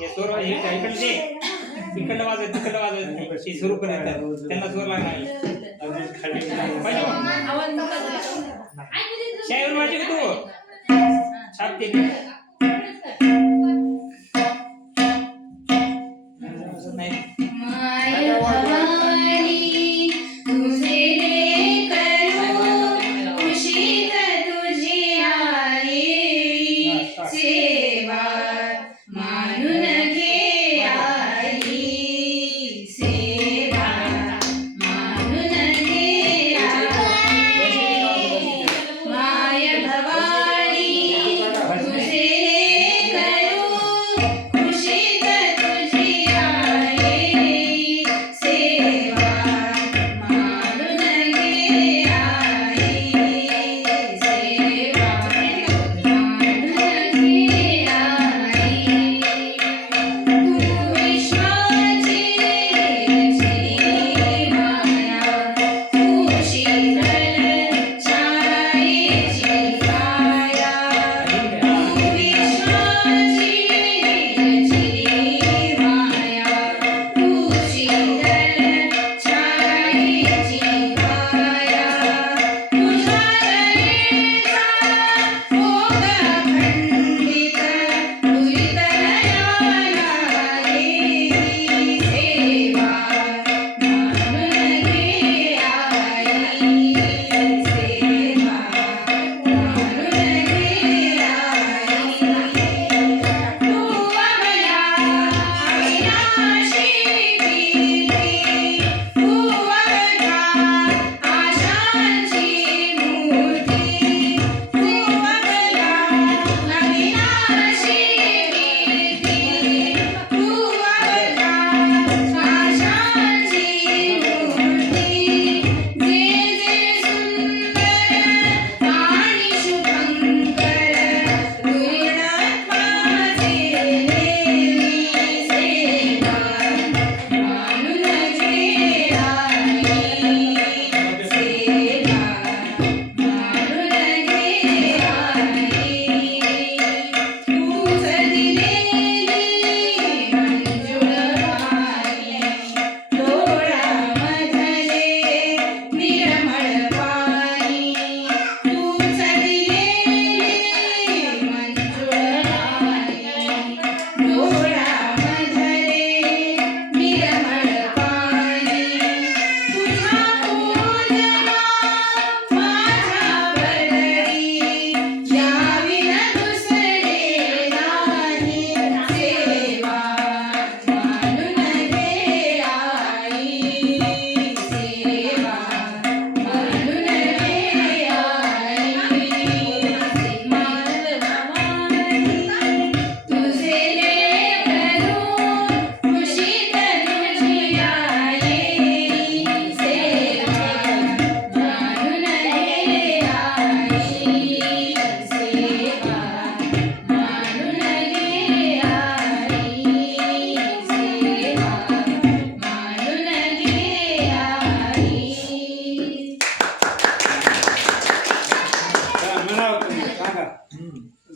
हे स्वर हे इकडले इकडलं वाजत तिकडलं वाजत हे सुरू करत आहेत त्यांना स्वर लागणार खाली पाहिजे शाहीवर वाजव तू? छापते.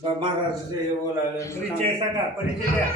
महाराष्ट्राचं हे बोलायला परिचय सांगा परिचय द्या.